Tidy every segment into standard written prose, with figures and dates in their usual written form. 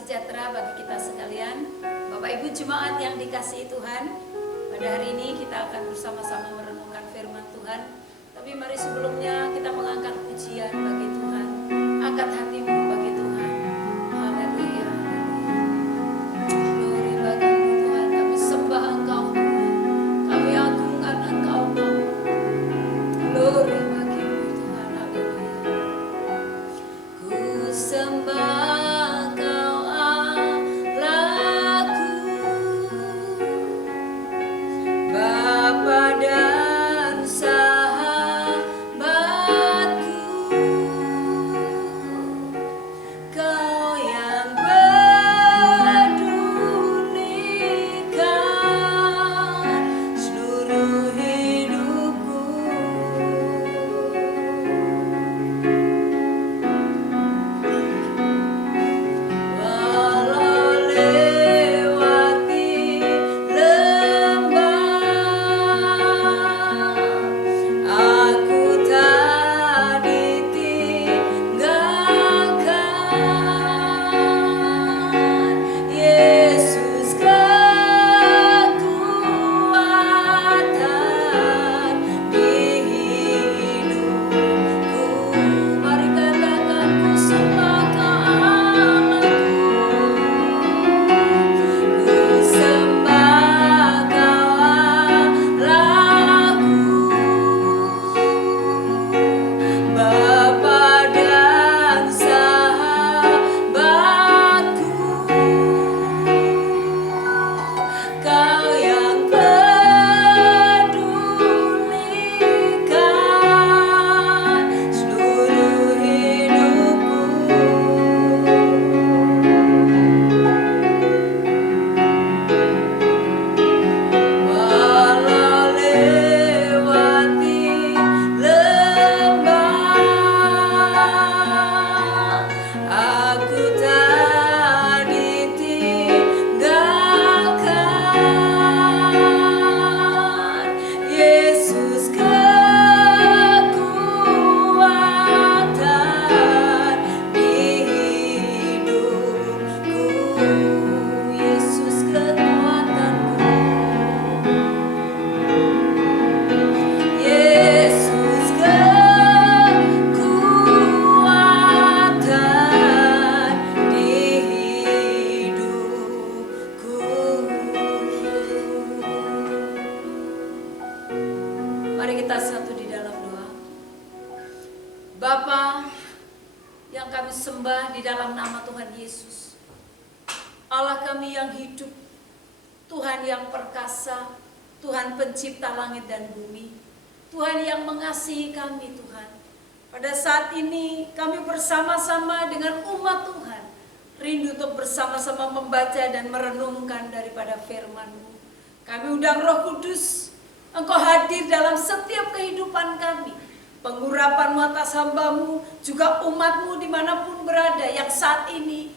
sejahtera bagi kita sekalian. Bapak Ibu jemaat yang dikasihi Tuhan, pada hari ini kita akan bersama-sama merenungkan firman Tuhan. Tapi mari sebelumnya kita mengangkat pujian bagi Tuhan. Angkat hatimu bagi Tuhan. Haleluya. Glory bagimu Tuhan. Kami sembah Engkau Tuhan. Kami agungkan Engkau Bapa. Glory bagimu Tuhan. Haleluya. Ku sembah Pencipta langit dan bumi, Tuhan yang mengasihi kami Tuhan. Pada saat ini kami bersama-sama dengan umat Tuhan rindu untuk bersama-sama membaca dan merenungkan daripada firman-Mu. Kami undang Roh Kudus, Engkau hadir dalam setiap kehidupan kami. Pengurapan-Mu atas hamba-Mu, juga umat-Mu dimanapun berada yang saat ini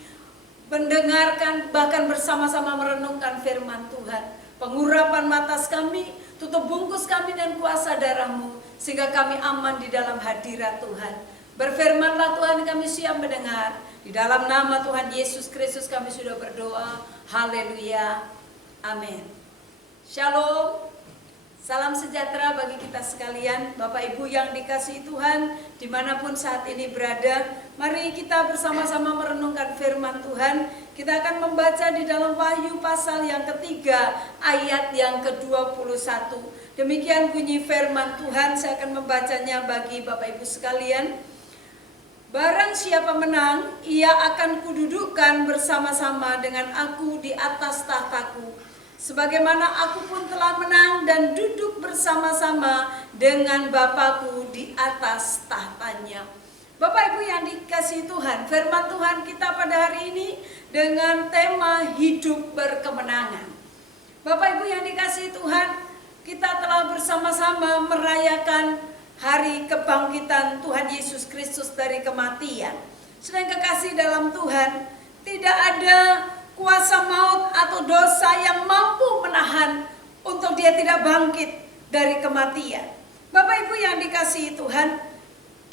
mendengarkan bahkan bersama-sama merenungkan firman Tuhan. Pengurapan atas kami, tutup bungkus kami dan kuasa darah-Mu, sehingga kami aman di dalam hadirat Tuhan. Berfirmanlah Tuhan, kami siap mendengar. Di dalam nama Tuhan Yesus Kristus kami sudah berdoa. Haleluya. Amin. Shalom. Salam sejahtera bagi kita sekalian, Bapak Ibu yang dikasihi Tuhan, dimanapun saat ini berada. Mari kita bersama-sama merenungkan firman Tuhan. Kita akan membaca di dalam Wahyu pasal yang ketiga, ayat yang ke-21. Demikian bunyi firman Tuhan, saya akan membacanya bagi Bapak Ibu sekalian. Barang siapa menang, ia akan kududukkan bersama-sama dengan aku di atas tahtaku, sebagaimana aku pun telah menang dan duduk bersama-sama dengan Bapakku di atas tahtanya. Bapak Ibu yang dikasihi Tuhan, firman Tuhan kita pada hari ini dengan tema hidup berkemenangan. Bapak Ibu yang dikasihi Tuhan, kita telah bersama-sama merayakan hari kebangkitan Tuhan Yesus Kristus dari kematian. Sedang kekasih dalam Tuhan, tidak ada kuasa maut atau dosa yang mampu menahan untuk dia tidak bangkit dari kematian. Bapak Ibu yang dikasihi Tuhan,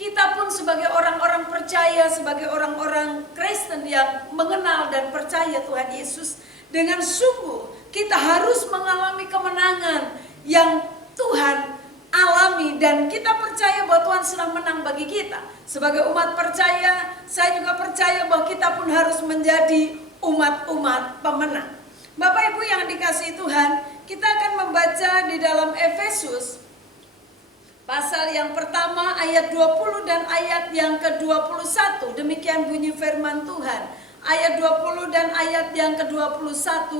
kita pun sebagai orang-orang percaya, sebagai orang-orang Kristen yang mengenal dan percaya Tuhan Yesus, dengan sungguh kita harus mengalami kemenangan yang Tuhan alami, dan kita percaya bahwa Tuhan sedang menang bagi kita. Sebagai umat percaya, saya juga percaya bahwa kita pun harus menjadi umat-umat pemenang. Bapak Ibu yang dikasihi Tuhan, kita akan membaca di dalam Efesus pasal yang pertama ayat 20 dan ayat yang ke-21. Demikian bunyi firman Tuhan. Ayat 20 dan ayat yang ke-21.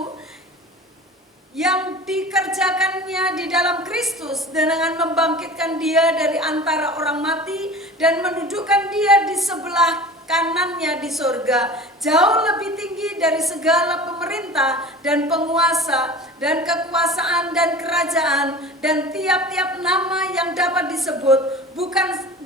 Yang dikerjakannya di dalam Kristus dengan membangkitkan dia dari antara orang mati dan mendudukkan dia di sebelah kanannya di sorga, jauh lebih tinggi dari segala pemerintah dan penguasa dan kekuasaan dan kerajaan dan tiap-tiap nama yang dapat disebut,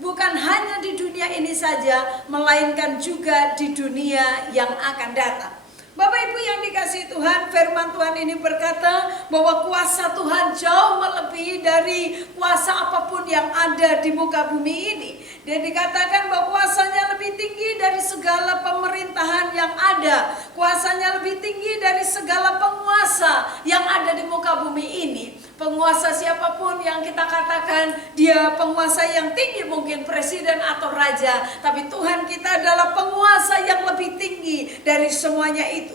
bukan hanya di dunia ini saja, melainkan juga di dunia yang akan datang. Bapak Ibu yang dikasihi Tuhan, firman Tuhan ini berkata bahwa kuasa Tuhan jauh melebihi dari kuasa apapun yang ada di muka bumi ini. Dan dikatakan bahwa kuasanya lebih tinggi dari segala pemerintahan yang ada. Kuasanya lebih tinggi dari segala penguasa yang ada di muka bumi ini. Penguasa siapapun yang kita katakan dia penguasa yang tinggi, mungkin presiden atau raja, tapi Tuhan kita adalah penguasa yang lebih tinggi dari semuanya itu.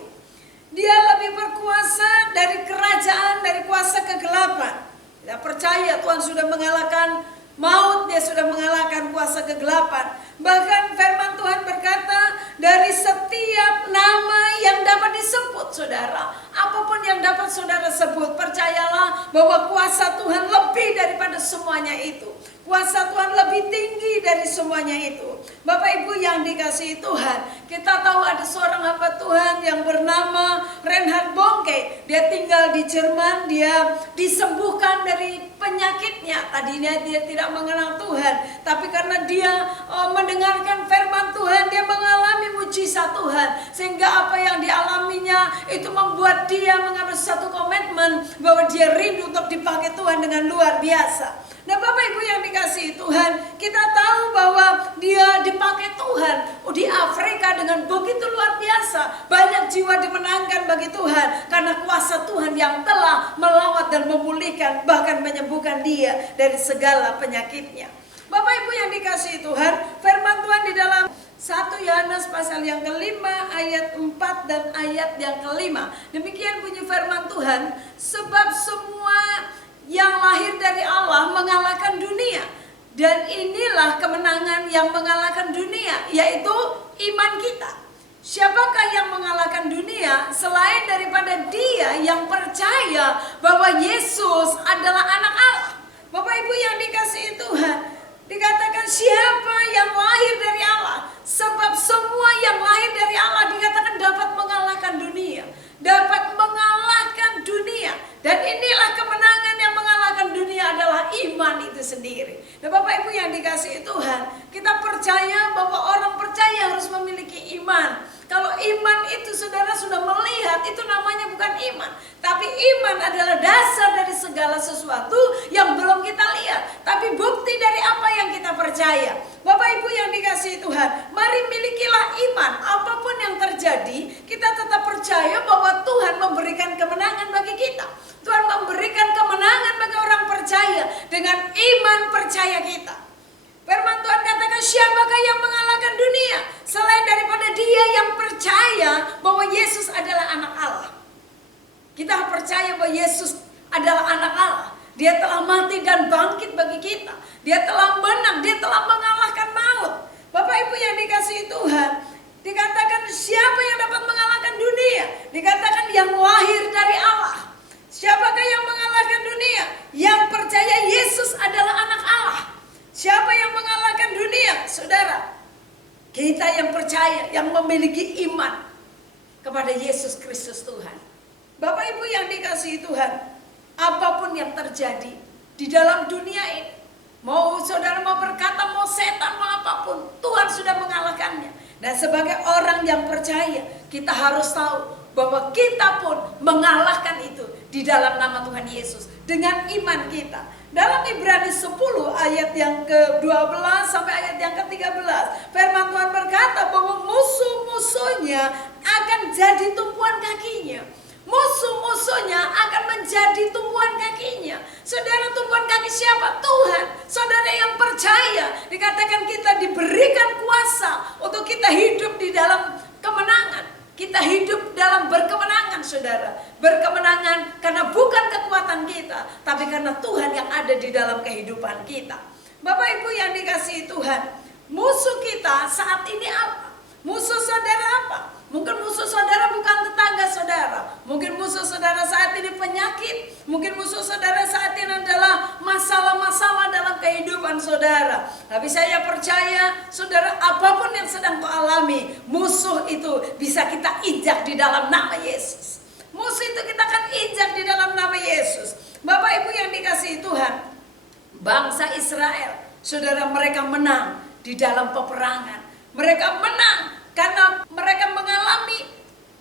Dia lebih berkuasa dari kerajaan, dari kuasa kegelapan. Kita percaya Tuhan sudah mengalahkan maut, dia sudah mengalahkan kuasa kegelapan. Bahkan firman Tuhan berkata, dari setiap nama yang dapat disebut, saudara, apapun yang dapat saudara sebut, percayalah bahwa kuasa Tuhan lebih daripada semuanya itu. Kuasa Tuhan lebih tinggi dari semuanya itu. Bapak Ibu yang dikasihi Tuhan, kita tahu ada seorang hamba Tuhan yang bernama Reinhard Bonnke. Dia tinggal di Jerman, dia disembuhkan dari penyakitnya. Tadinya dia tidak mengenal Tuhan, tapi karena dia mendengarkan firman Tuhan, dia mengalami mujizat Tuhan, sehingga apa yang dialaminya itu membuat dia mengambil satu komitmen bahwa dia rindu untuk dipakai Tuhan dengan luar biasa. Nah Bapak Ibu yang dikasihi Tuhan, kita tahu bahwa dia dipakai Tuhan di Afrika dengan begitu luar biasa. Banyak jiwa dimenangkan bagi Tuhan karena kuasa Tuhan yang telah melawat dan memulihkan, bahkan menyembuhkan dia dari segala penyakitnya. Bapak Ibu yang dikasihi Tuhan, firman Tuhan di dalam 1 Yohanes pasal yang kelima ayat 4 dan ayat yang kelima. Demikian bunyi firman Tuhan, sebab semua yang lahir dari Allah mengalahkan dunia, dan inilah kemenangan yang mengalahkan dunia, yaitu iman kita. Siapakah yang mengalahkan dunia selain daripada dia yang percaya bahwa Yesus adalah anak Allah? Bapak Ibu yang dikasihi Tuhan, dikatakan siapa yang lahir dari Allah, sebab semua yang lahir dari Allah dikatakan dapat mengalahkan dunia, dapat mengalahkan dunia. Dan inilah kemenangan yang mengalahkan dunia adalah iman itu sendiri. Nah Bapak Ibu yang dikasihi Tuhan, kita percaya bahwa orang percaya harus memiliki iman. Kalau iman itu saudara sudah melihat, itu namanya bukan iman. Tapi iman adalah dasar dari segala sesuatu yang belum kita lihat, tapi bukti dari apa yang kita percaya. Bapak Ibu yang dikasihi Tuhan, mari milikilah iman. Apapun yang terjadi, kita tetap percaya bahwa Tuhan memberikan kemenangan bagi kita. Tuhan memberikan kemenangan bagi orang percaya dengan iman percaya kita. Firman Tuhan katakan, siapakah yang mengalahkan dunia selain daripada dia yang percaya bahwa Yesus adalah anak Allah. Kita percaya bahwa Yesus adalah anak Allah. Dia telah mati dan bangkit bagi kita. Dia telah menang, dia telah mengalahkan maut. Bapak Ibu yang dikasihi Tuhan, dikatakan siapa yang dapat mengalahkan dunia? Dikatakan yang lahir dari Allah. Siapakah yang mengalahkan dunia? Yang percaya Yesus adalah anak Allah. Siapa yang mengalahkan dunia? Saudara, kita yang percaya, yang memiliki iman kepada Yesus Kristus Tuhan. Bapak Ibu yang dikasihi Tuhan, apapun yang terjadi di dalam dunia ini, mau saudara mau berkata, mau setan, mau apapun, Tuhan sudah mengalahkannya. Dan sebagai orang yang percaya, kita harus tahu bahwa kita pun mengalahkan itu di dalam nama Tuhan Yesus dengan iman kita. Dalam Ibrani 10 ayat yang ke-12 sampai ayat yang 13. Firman Tuhan berkata bahwa musuh-musuhnya akan jadi tumpuan kakinya. Musuh-musuhnya akan menjadi tumpuan kakinya. Saudara, tumpuan kaki siapa? Tuhan. Saudara yang percaya, dikatakan kita diberikan kuasa untuk kita hidup di dalam kemenangan. Kita hidup dalam berkemenangan, saudara. Berkemenangan karena bukan kekuatan kita, tapi karena Tuhan yang ada di dalam kehidupan kita. Bapak Ibu yang dikasihi Tuhan, musuh kita saat ini apa? Musuh saudara apa? Mungkin musuh saudara bukan tetangga saudara. Mungkin musuh saudara saat ini penyakit. Mungkin musuh saudara saat ini adalah masalah-masalah dalam kehidupan saudara. Tapi saya percaya, saudara, apapun yang sedang kau alami, musuh itu bisa kita injak di dalam nama Yesus. Musuh itu kita akan injak di dalam nama Yesus. Bapak Ibu yang dikasihi Tuhan, bangsa Israel, saudara, mereka menang di dalam peperangan. Mereka menang karena mereka mengalami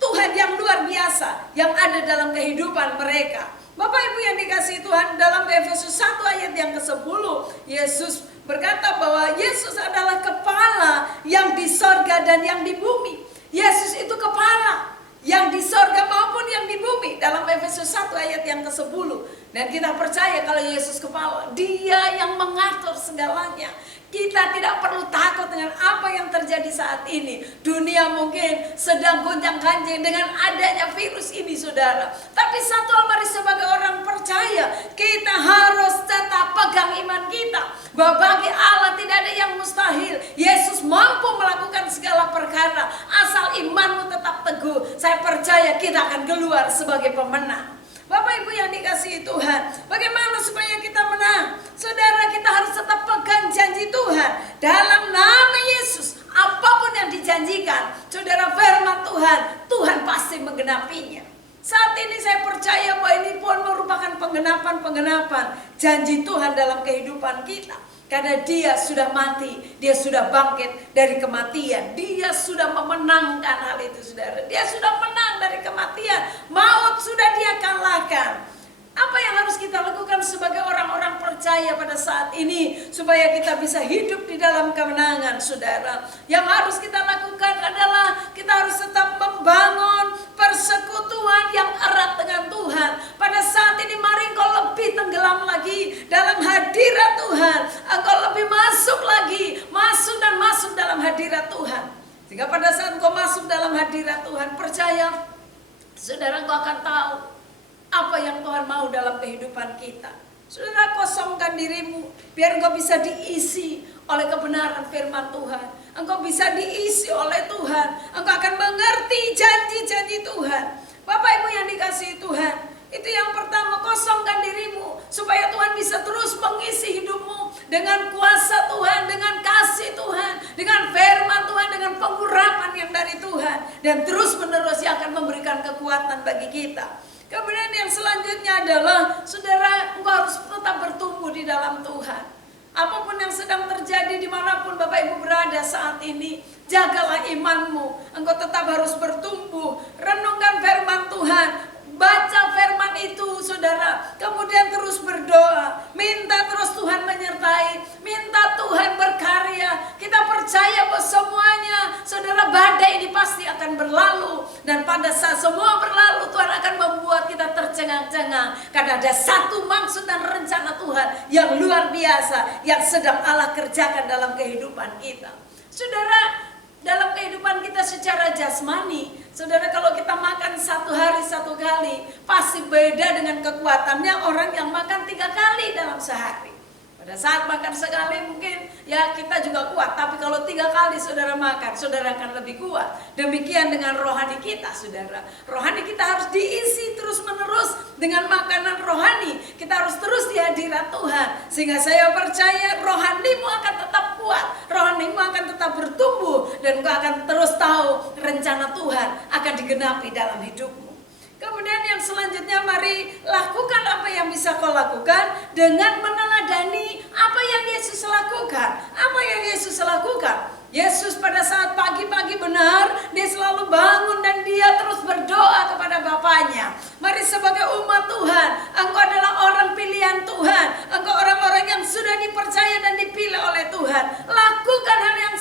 Tuhan yang luar biasa yang ada dalam kehidupan mereka. Bapak Ibu yang dikasihi Tuhan, dalam Efesus 1 ayat yang ke-10, Yesus berkata bahwa Yesus adalah kepala yang di sorga dan yang di bumi. Yesus itu kepala yang di sorga maupun yang di bumi, dalam Efesus 1 ayat yang ke-10. Dan kita percaya kalau Yesus kepala, Dia yang mengatur segalanya. Kita tidak perlu takut dengan apa yang terjadi saat ini. Dunia mungkin sedang gonjang-ganjing dengan adanya virus ini, saudara. Tapi satu hal, mari sebagai orang percaya, kita harus tetap pegang iman kita. Bahwa bagi Allah tidak ada yang mustahil. Yesus mampu melakukan segala perkara. Asal imanmu tetap teguh, saya percaya kita akan keluar sebagai pemenang. Bapak Ibu yang dikasihi Tuhan, bagaimana supaya kita menang? Saudara, kita harus tetap pegang janji Tuhan. Dalam nama Yesus, apapun yang dijanjikan, saudara, firman Tuhan, Tuhan pasti menggenapinya. Saat ini saya percaya bahwa ini pun merupakan penggenapan janji Tuhan dalam kehidupan kita. Karena Dia sudah mati, Dia sudah bangkit dari kematian. Dia sudah memenangkan hal itu, saudara. Dia sudah menang dari kematian. Maut sudah Dia kalahkan. Apa yang harus kita lakukan sebagai orang-orang percaya pada saat ini supaya kita bisa hidup di dalam kemenangan, saudara? Yang harus kita lakukan adalah kita harus tetap membangun persekutuan yang erat dengan Tuhan. Pada saat ini mari engkau lebih tenggelam lagi dalam hadirat Tuhan. Engkau lebih masuk lagi, masuk dalam hadirat Tuhan. Sehingga pada saat engkau masuk dalam hadirat Tuhan, percaya, saudara, engkau akan tahu apa yang Tuhan mau dalam kehidupan kita. Saudara, kosongkan dirimu biar engkau bisa diisi oleh kebenaran firman Tuhan. Engkau bisa diisi oleh Tuhan. Engkau akan mengerti janji-janji Tuhan. Bapak Ibu yang dikasihi Tuhan, itu yang pertama, kosongkan dirimu supaya Tuhan bisa terus mengisi hidupmu dengan kuasa Tuhan, dengan kasih Tuhan, dengan firman Tuhan, dengan pengurapan yang dari Tuhan, dan terus menerus yang akan memberikan kekuatan bagi kita. Kemudian yang selanjutnya adalah, saudara, engkau harus tetap bertumbuh di dalam Tuhan. Apapun yang sedang terjadi dimanapun Bapak Ibu berada saat ini, jagalah imanmu. Engkau tetap harus bertumbuh. Renungkan firman Tuhan. Baca firman itu, saudara. Kemudian terus berdoa. Minta terus Tuhan menyertai. Minta Tuhan berkarya. Kita percaya bahwa semuanya, saudara, badai ini pasti akan berlalu. Dan pada saat semua berlalu, Tuhan akan membuat kita tercengang-cengang. Karena ada satu maksud dan rencana Tuhan yang luar biasa yang sedang Allah kerjakan dalam kehidupan kita. Saudara, dalam kehidupan kita secara jasmani, saudara, kalau kita makan satu hari satu kali, pasti beda dengan kekuatannya orang yang makan 3 kali dalam sehari. Pada saat makan sekali mungkin ya kita juga kuat, tapi kalau 3 kali saudara makan, saudara akan lebih kuat. Demikian dengan rohani kita, saudara. Rohani kita harus diisi terus menerus dengan makanan rohani. Kita harus terus di hadirat Tuhan, sehingga saya percaya rohanimu akan tetap kuat, rohanimu akan tetap bertumbuh, dan engkau akan terus tahu rencana Tuhan akan digenapi dalam hidupmu. Kemudian yang selanjutnya, mari lakukan apa yang bisa kau lakukan dengan meneladani apa yang Yesus lakukan. Apa yang Yesus lakukan? Yesus pada saat pagi-pagi benar, dia selalu bangun dan dia terus berdoa kepada Bapaknya. Mari sebagai umat Tuhan, engkau adalah orang pilihan Tuhan. Engkau orang-orang yang sudah dipercaya dan dipilih oleh Tuhan. Lakukan hal yang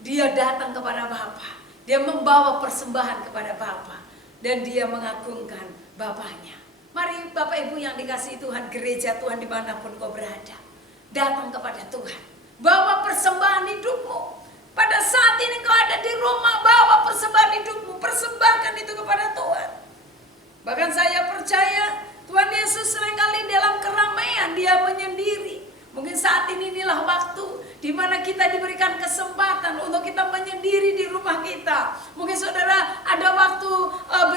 Dia datang kepada Bapa. Dia membawa persembahan kepada Bapa. Dan dia mengagungkan Bapaknya. Mari Bapak Ibu yang dikasihi Tuhan, gereja Tuhan dimanapun kau berada, datang kepada Tuhan. Bawa persembahan hidupmu. Pada saat ini kau ada di rumah, bawa persembahan hidupmu. Persembahkan itu kepada Tuhan. Bahkan saya percaya Tuhan Yesus seringkali dalam keramaian dia menyendiri. Mungkin saat ini inilah waktu di mana kita diberikan kesempatan untuk kita menyendiri di rumah kita. Mungkin saudara ada waktu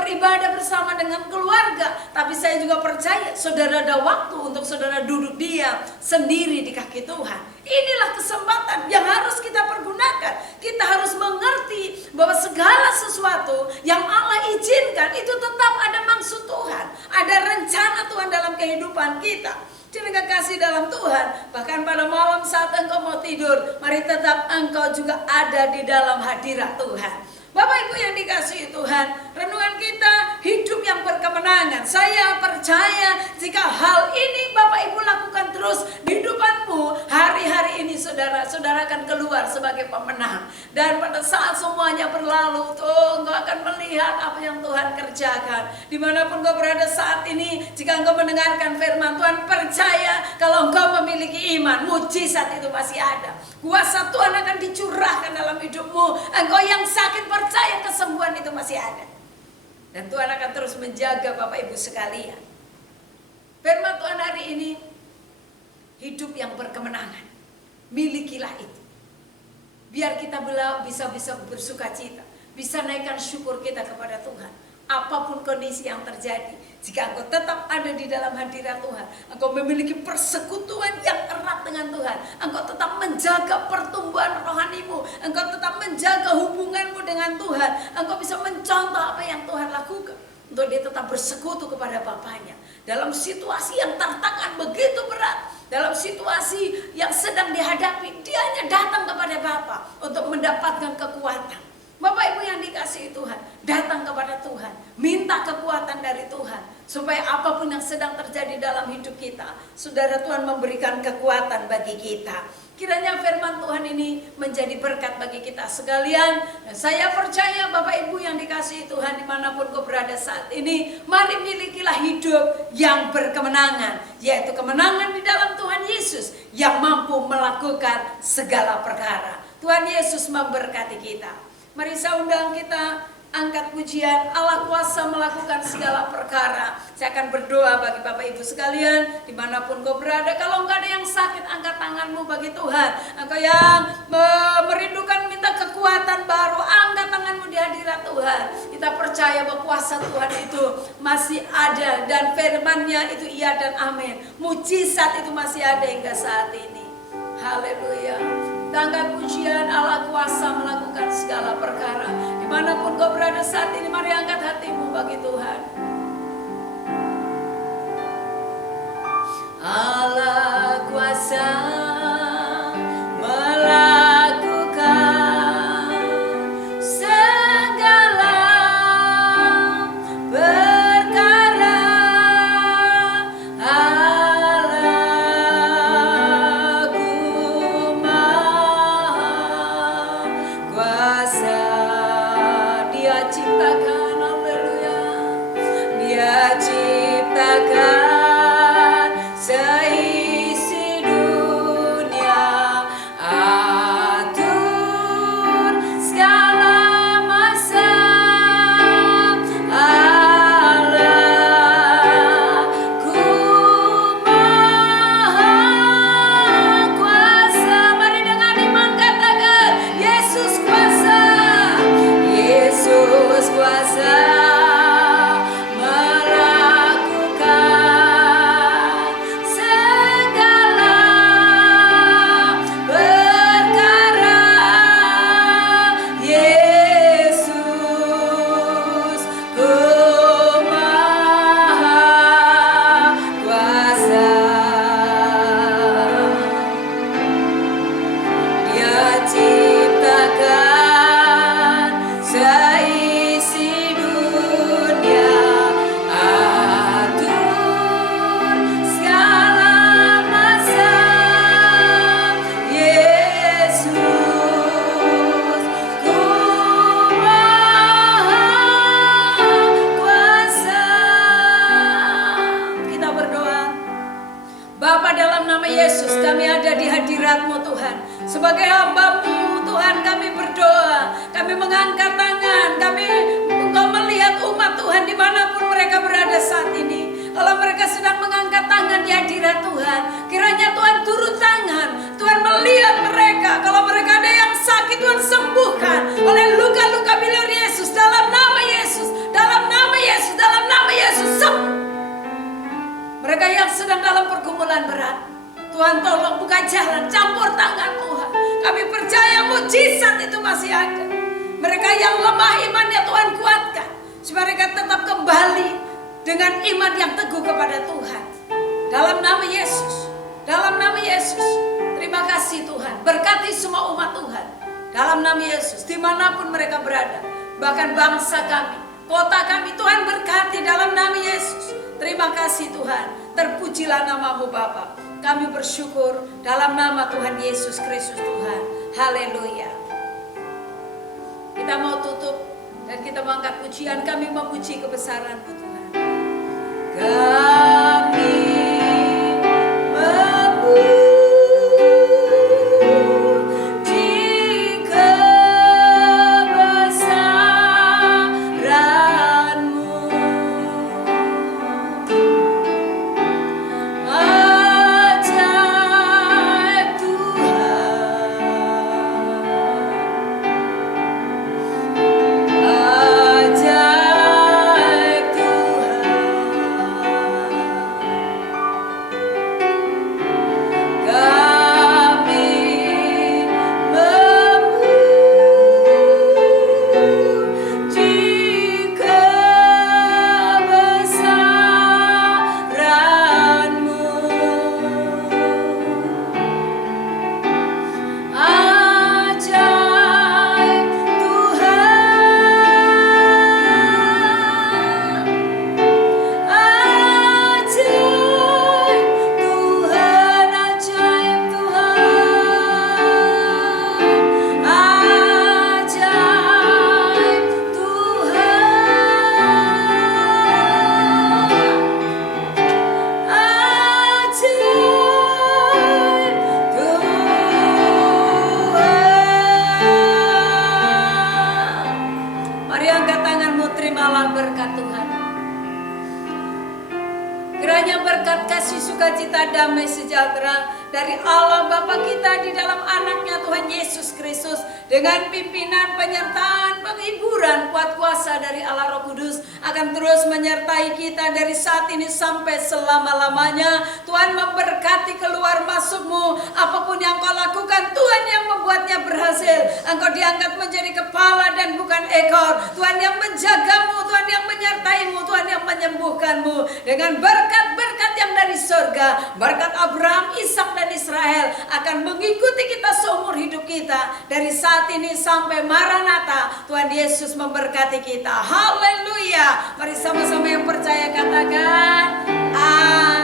beribadah bersama dengan keluarga, tapi saya juga percaya saudara ada waktu untuk saudara duduk diam sendiri di kaki Tuhan. Inilah kesempatan yang harus kita pergunakan. Kita harus mengerti bahwa segala sesuatu yang Allah izinkan itu tetap ada maksud Tuhan, ada rencana Tuhan dalam kehidupan kita. Jangan kasih dalam Tuhan. Bahkan pada malam saat engkau mau tidur, mari tetap engkau juga ada di dalam hadirat Tuhan. Bapak Ibu yang dikasihi Tuhan, renungan kita hidup yang berkemenangan. Saya percaya jika hal ini Bapak Ibu lakukan terus di hidupanmu, hari-hari ini saudara akan keluar sebagai pemenang. Dan pada saat semuanya berlalu, engkau akan melihat apa yang Tuhan kerjakan. Dimanapun kau berada saat ini, jika engkau mendengarkan firman Tuhan, percaya kalau engkau memiliki iman, mujizat itu masih ada. Kuasa Tuhan akan dicurahkan dalam hidupmu. Engkau yang sakit, percaya kesembuhan itu masih ada. Dan Tuhan akan terus menjaga Bapak Ibu sekalian. Firman Tuhan hari ini, hidup yang berkemenangan. Milikilah itu. Biar kita bisa bersuka cita. Bisa naikkan syukur kita kepada Tuhan. Apapun kondisi yang terjadi, jika engkau tetap ada di dalam hadirat Tuhan, engkau memiliki persekutuan yang erat dengan Tuhan, engkau tetap menjaga pertumbuhan rohanimu, engkau tetap menjaga hubunganmu dengan Tuhan, engkau bisa mencontoh apa yang Tuhan lakukan, untuk dia tetap bersekutu kepada Bapaknya. Dalam situasi yang tertekan begitu berat, dalam situasi yang sedang dihadapi, dia hanya datang kepada Bapa untuk mendapatkan kekuatan. Bapak Ibu yang dikasihi Tuhan, datang kepada Tuhan, minta kekuatan dari Tuhan, supaya apapun yang sedang terjadi dalam hidup kita, saudara, Tuhan memberikan kekuatan bagi kita. Kiranya firman Tuhan ini menjadi berkat bagi kita sekalian. Dan saya percaya Bapak Ibu yang dikasihi Tuhan, dimanapun kau berada saat ini, mari milikilah hidup yang berkemenangan, yaitu kemenangan di dalam Tuhan Yesus yang mampu melakukan segala perkara. Tuhan Yesus memberkati kita. Mari saya undang kita angkat pujian Allah kuasa melakukan segala perkara. Saya akan berdoa bagi Bapak Ibu sekalian dimanapun kau berada. Kalau enggak ada yang sakit, angkat tanganmu bagi Tuhan. Engkau yang merindukan minta kekuatan baru, angkat tanganmu di hadirat Tuhan. Kita percaya bahwa kuasa Tuhan itu masih ada, dan firman-Nya itu iya dan amin. Mujizat itu masih ada hingga saat ini. Haleluya. Angkat pujian Allah kuasa melakukan segala perkara. Dimanapun kau berada saat ini, mari angkat hatimu bagi Tuhan. Allah kuasa melakukan segala perkara. Yesus kuasa Kalau mereka sedang mengangkat tangan di hadirat Tuhan, kiranya Tuhan turun tangan. Tuhan melihat mereka. Kalau mereka ada yang sakit, Tuhan sembuhkan oleh luka-luka biliar Yesus. Dalam nama Yesus, dalam nama Yesus, dalam nama Yesus, sembuh. Mereka yang sedang dalam pergumulan berat, Tuhan tolong buka jalan, campur tangan Tuhan. Kami percaya mujizat itu masih ada. Mereka yang lemah imannya Tuhan kuatkan, supaya mereka tetap kembali dengan iman yang teguh kepada Tuhan. Dalam nama Yesus, dalam nama Yesus. Terima kasih Tuhan, berkati semua umat Tuhan. Dalam nama Yesus, dimanapun mereka berada, bahkan bangsa kami, kota kami, Tuhan berkati dalam nama Yesus. Terima kasih Tuhan, terpujilah nama-Mu Bapa. Kami bersyukur dalam nama Tuhan Yesus Kristus Tuhan. Haleluya. Kita mau tutup dan kita mengangkat pujian. Kami memuji kebesaran-Mu Tuhan. Kami damai sejahtera dari Allah Bapa kita di dalam anaknya Tuhan Yesus Kristus, dengan pimpinan, penyertaan, penghiburan, kuat kuasa dari Allah Roh Kudus akan terus menyertai kita dari saat ini sampai selama-lamanya. Tuhan memberkati keluar masukmu, apapun yang kau lakukan, Tuhan yang membuatnya berhasil. Engkau diangkat menjadi kepala dan bukan ekor. Tuhan yang menjagamu, Tuhan yang menyertaimu, Tuhan yang menyembuhkanmu dengan berkat-berkat yang dari surga. Berkat Abraham, Ishak dan Israel akan mengikuti kita seumur hidup kita dari saat ini sampai Maranatha. Tuhan Yesus memberkati kita. Haleluya. Mari sama-sama yang percaya katakan amin.